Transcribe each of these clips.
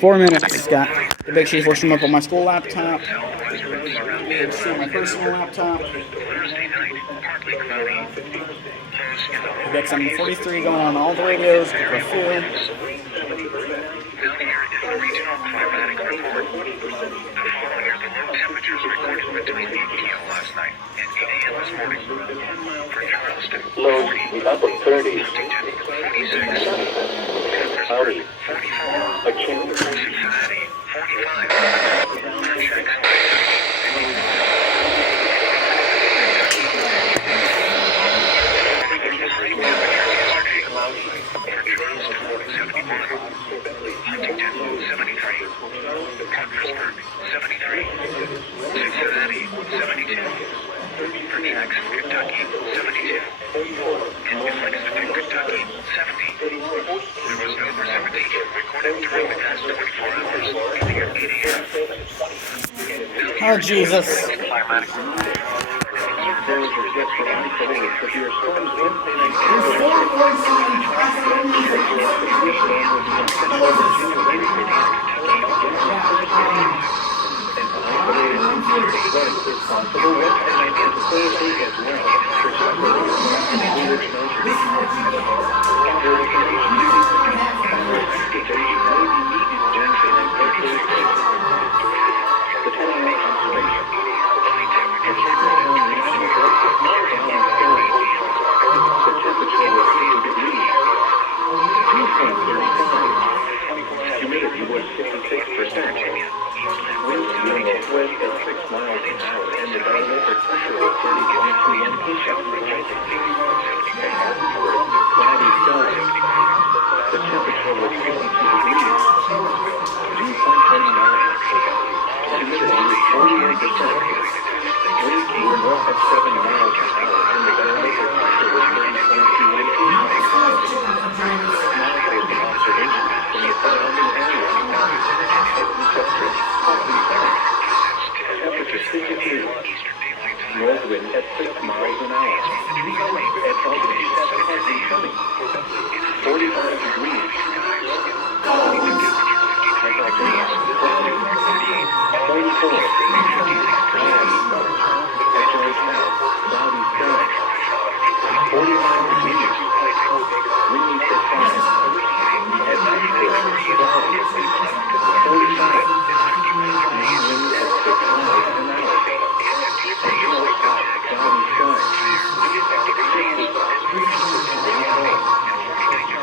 4 minutes. Got the WXJ84 stream up on my school laptop. My personal laptop. WXM43 going on all the radios. Down here is the regional climatic report. The following are the low temperatures recorded between 8 p.m. last night and 8 a.m. this morning. For Charleston, 40. Upper 30s. Huntington, 46. Howdy. 44. Cincinnati, 45. Fairfax, Huntington, 73, Parkersburg, 73, Cincinnati, 72, for Jackson, Kentucky, 72, in Lexington, Kentucky, 70. There was no precipitation recorded during the past 24 hours in the EAS. Oh, Jesus. Climatic humidity was 56%. Winds to the northwest at 6 miles an hour, and the barometric pressure was 30.2 mph. Cloudy skies. The temperature was 52 degrees. Dew point 29. Humidity was 48%. Winds were north at 7 miles an hour, and the barometric pressure was 30.2 mph. Observations from the surrounding area. Temperature 62. North wind at 6 miles an hour. At altitude 45 degrees. At altitude 44. At Georgetown, cloudy skies. 45 degrees. Windy to 5. At Mexico, cloudy. 45. Wind at 6 miles an hour. Cloudy skies. 60.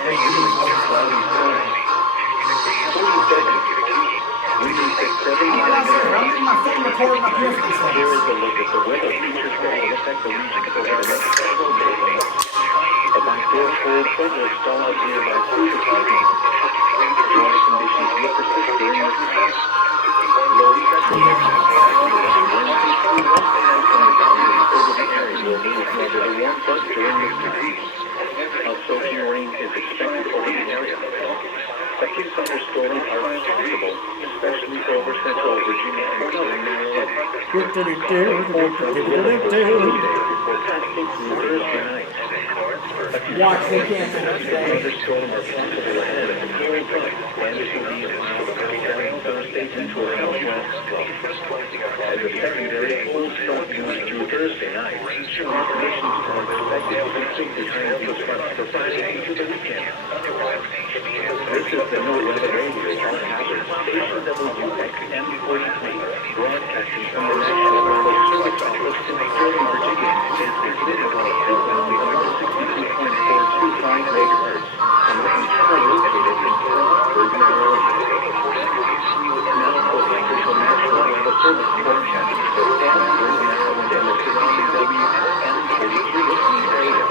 Cloudy skies. 47. Windy to 79 degrees. Here is a look at the weather features that will affect the region over the next several days. A backdoor cold front will stall out nearby through this evening. Dry conditions will persist during this time. Low pressure levels winds from the west and from the boundaries over the area will move over the warm front during this time. A soaking rain is expected over the area. A few thunderstorms are possible, especially over central Virginia and southern Maryland. Watch, they can't. Thunderstorms are possible ahead of the cooling front, and it will be starting Thursday central southwest. As a secondary cold front moves through Thursday night, conditions are expected to continue behind these fronts for Friday into the weekend. This is the New Weather Radio on Hazard Station WXM43, broadcasting from the National Weather Service Office in Sterling, Virginia. It is transmitted on a frequency of 62.425 megahertz from the entire located in Parkersburg, Maryland. Now for the official National Weather Service forecast for Parkersburg, Maryland and the surrounding WXM43 area.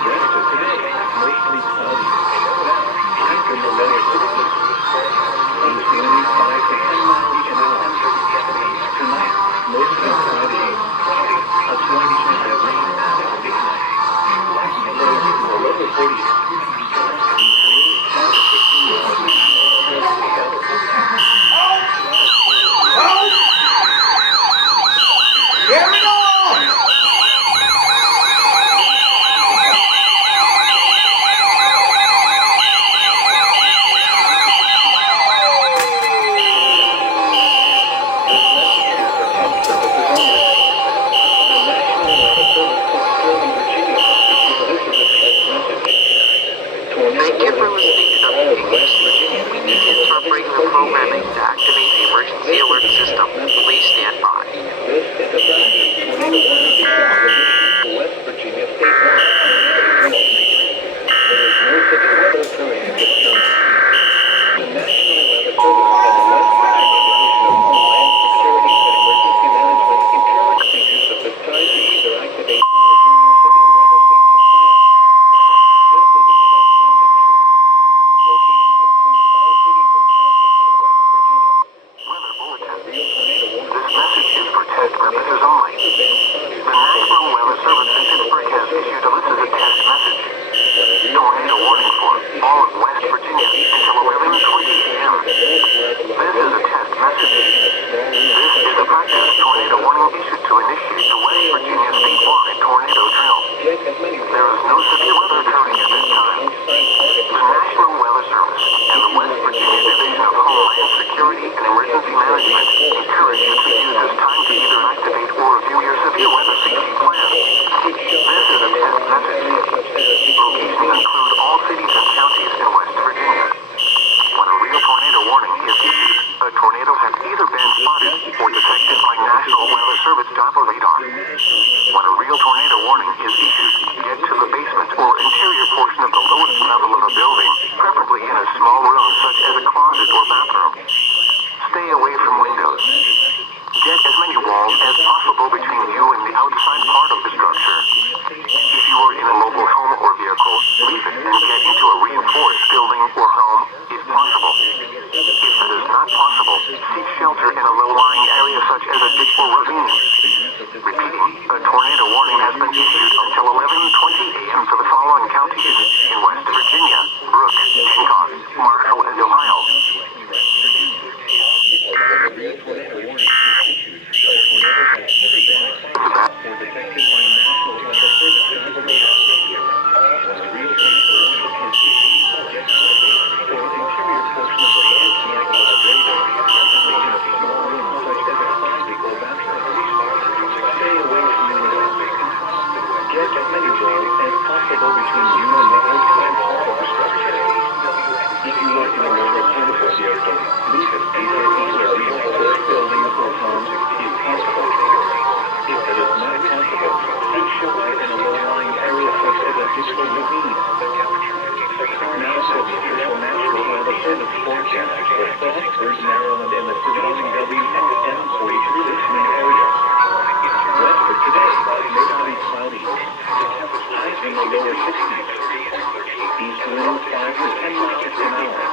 Rest of today, mostly cloudy. In the lower 60s. Winds blowing 5 to 10 miles an hour. Tonight, mostly cloudy. A slight chance of rain. Lows in the lower 40s. Here we go! small room such as a closet or bathroom. Stay away from windows. Get as many walls as possible between you and the outside part of the structure. If you are in a mobile home or vehicle, leave it and get into a reinforced building or home if possible. If that is not possible, seek shelter in a low-lying area such as a ditch or ravine. Repeating, a tornado warning has been issued until 11:20 a.m. for the following counties in West Virginia, Brooke, Hancock, Marshall, and Ohio. Maryland and the surrounding WXM43 listening area. West for today, mostly cloudy. Highs in the lower 60s. East winds 5 to 10 miles an hour.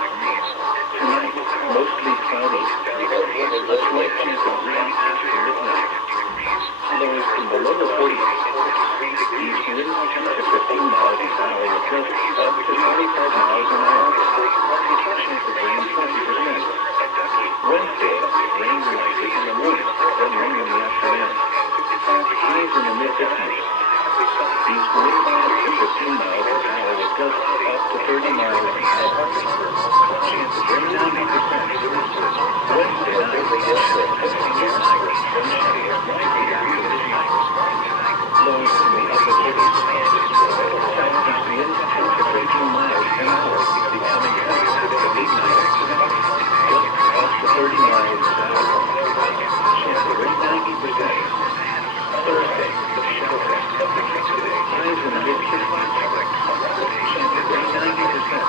Tonight, mostly cloudy. A slight chance of rain after midnight. Lows in the lower 40s. East winds 10 to 15 miles an hour with gusts up to 25 miles an hour. Chance of rain 20%. Wednesday, rain likely in the morning, then rain in the afternoon. Highs in the mid-50s. East winds 10 to 15 miles an hour with gusts up to 30 miles an hour. Chance of rain 90%. Wednesday night, lows in the upper 40s. Southeast winds 10 to 15 miles an hour, becoming heavy at midnight. Up to 30 miles an hour. Chance of rain 90%. Thursday, showers. Highs in the mid-50s. Chance of rain 90%.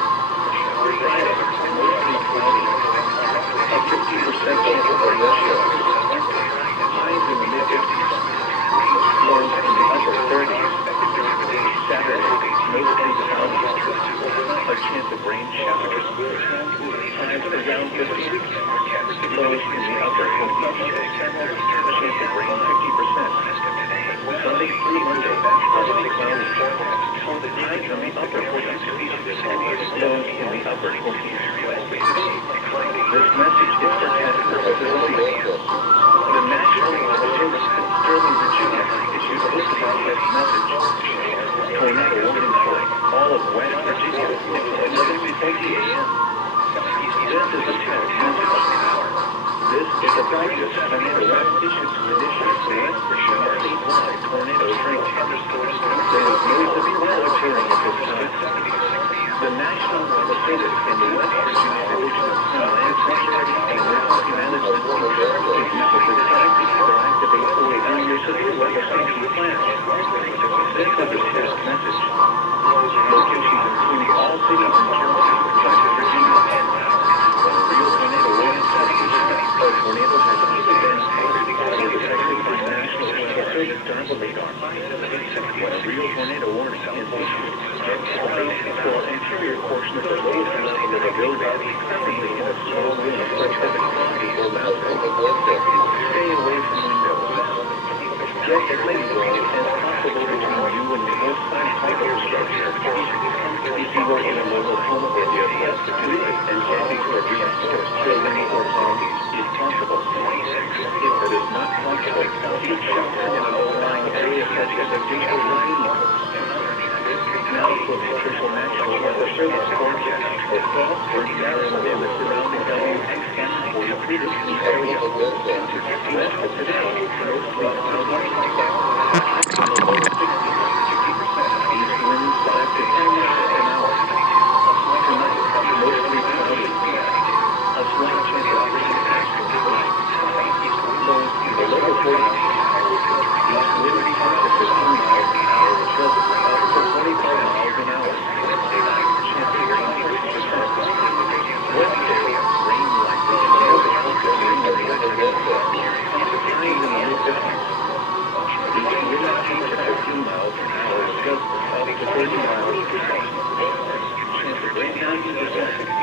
Friday, mostly cloudy. A 50% chance of rain showers. Highs in the mid-50s. Lows in the upper 30s. Saturday, mostly cloudy. A chance of rain showers. Highs around 50. Lows in the upper 50s. Chance of rain 50%. Sunday through Monday, mostly cloudy. Highs in the upper 40s. Lows in the upper 20s. This message is for test purposes. The National Weather Service in Sterling, Virginia issued a post-broadcast message. Tornado warning for all of West Virginia until 11:20 a.m. This is a test message. This is a broadcast from the West issued conditions for West Virginia statewide tornado strength. There is no severe weather occurring at this time. The National Weather Service and the West Virginia Division of Land Pressure and Emergency Management Center is used at this time to either activate or evaluate severe weather safety plans. This is a test message. Locations include all cities and counties of West Virginia. When a real tornado warning is issued, a tornado has either been spotted or detected by National Weather Service to have a radar. When a real tornado warning is issued, check the base or interior portion of the lowest level of a building, mainly in a small room such as a closet or bathroom. Stay away from windows. Get as many walls as possible between you and the outside part of the structure. If you are in a mobile home or vehicle, leave it and get into a reinforced building or home if possible. If it is not possible, seek shelter in a low-lying area such as a ditch or ravine. Now for the official National Weather Service forecast for Salisbury, Maryland, and the surrounding WXM43 listening area. West for today, mostly cloudy. Highs in the low 60s. East winds 5 to 10 miles an hour. Tonight, mostly cloudy. A slight chance of rain after midnight. Lows in the lower 40s. East winds 10 to 15 miles an hour with gusts up to 25 miles an hour. Chance of rain 50%. Wednesday, rain likely in the northern California rain in the mid-50s. Highs in the mid-50s. East wind speed to 15 miles per hour, gusts up to 30 miles per hour. Chance of rain 90%.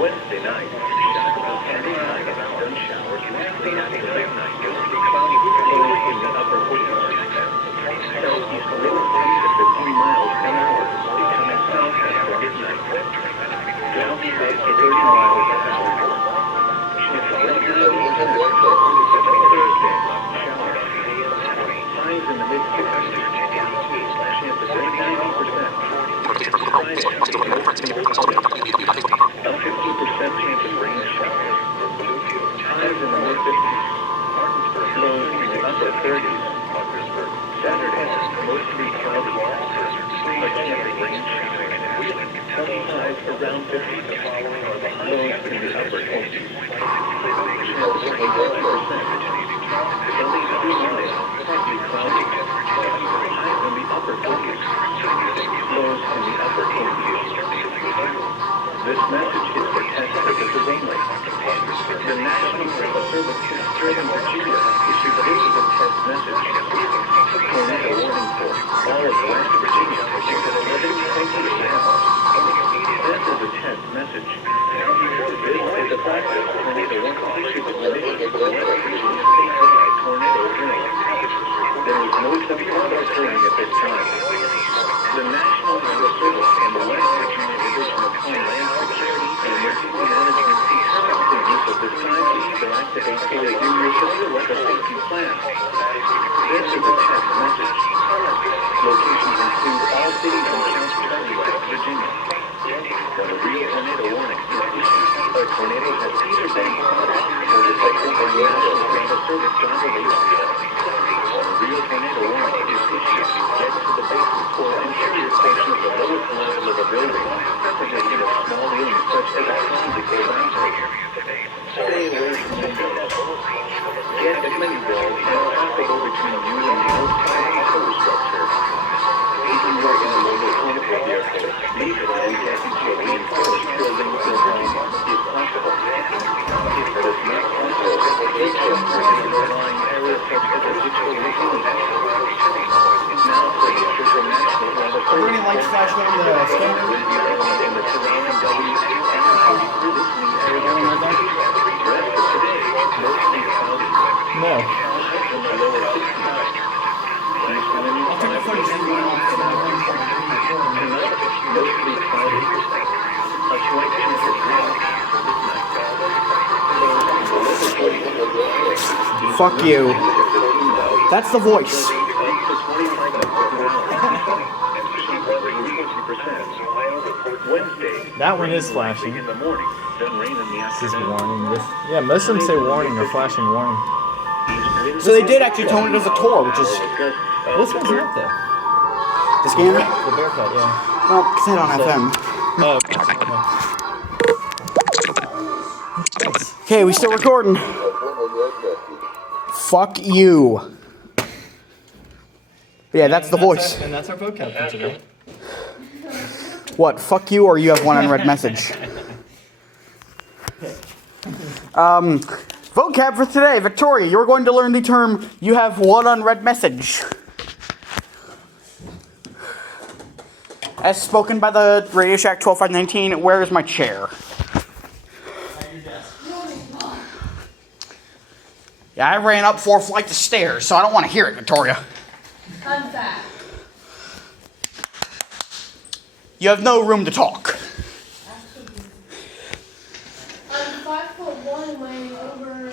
Wednesday night, Sunday night, sun showers, likely after midnight. Cloudy with lows in the upper 40s. Southeast wind speed to 15 miles per hour, becoming south after midnight. Gusty up to 30 miles per hour. Chance of rain 90%. Thursday, showers. Highs in the mid-60s. Chance of rain 90%. Friday, mostly cloudy. A 50% chance of rain showers. Highs in the mid-50s. Lows in the upper 30s. Saturday, mostly cloudy. A chance of rain showers. Sunny highs around 50. Lows in the upper 20s. Chance of rain 50%. Sunday through Monday, partly cloudy. Highs in the upper 40s. Lows in the upper 20s. This message is for test purposes only. The National Weather Service here in Virginia issued a test message. Tornado warning for all of West Virginia at 11:20 a.m. This is a test message. This is a practice tornado warning issued in relation to the West Virginia statewide tornado drill. There was no tornado occurring at this time. The National Weather Service and the West Virginia Division of Homeland Security and Emergency Management determined the use of this time to either activate or review your cellular weather safety plan. This is a test message. Locations include all cities and towns throughout West Virginia. When a real tornado warning is issued, a tornado has either been spotted or detected by the National Weather Service driver radar. When a real tornado warning is issued, get to the basement or interior portion of the lowest level of a building, preferably in a small room such as a closet or bathroom. Stay away from windows. Get as many walls as possible between you and the outside power structure. If you are in a mobile home or vehicle, leave it and get into a reinforced building or home if possible. If that is not possible, take care of underlying areas such as a digital machine. Now for the official National Weather Service. Everybody likes flashing on the scanner. In the surrounding WXM43 listening area. Rest of today, mostly cloudy. No. Highs in the lower 60s. I'll take a footage of you on Tonight, mostly cloudy. A slight chance of rain. Fuck you. That's the voice. Wednesday. That one is flashing. In the morning, then rain in the This is afternoon. warning. Yeah, most of them say warning or flashing warning. So they did actually tone it as a tour, which is This one's not though. the scanner. The bearcat, yeah. Well, because I don't FM. Oh, okay. Okay, we still recording. Fuck you. Yeah, that's the voice. And that's our vocab for today. What? Fuck you, or you have one unread message. Vocab for today, Victoria. You're going to learn the term "you have one unread message," as spoken by the Radio Shack 12519. Where is my chair? Yeah, I ran up 4 flights of stairs, so I don't want to hear it, Victoria. Fun fact. You have no room to talk. I'm 5'1" weighing over.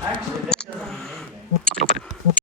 Actually, that doesn't mean anything.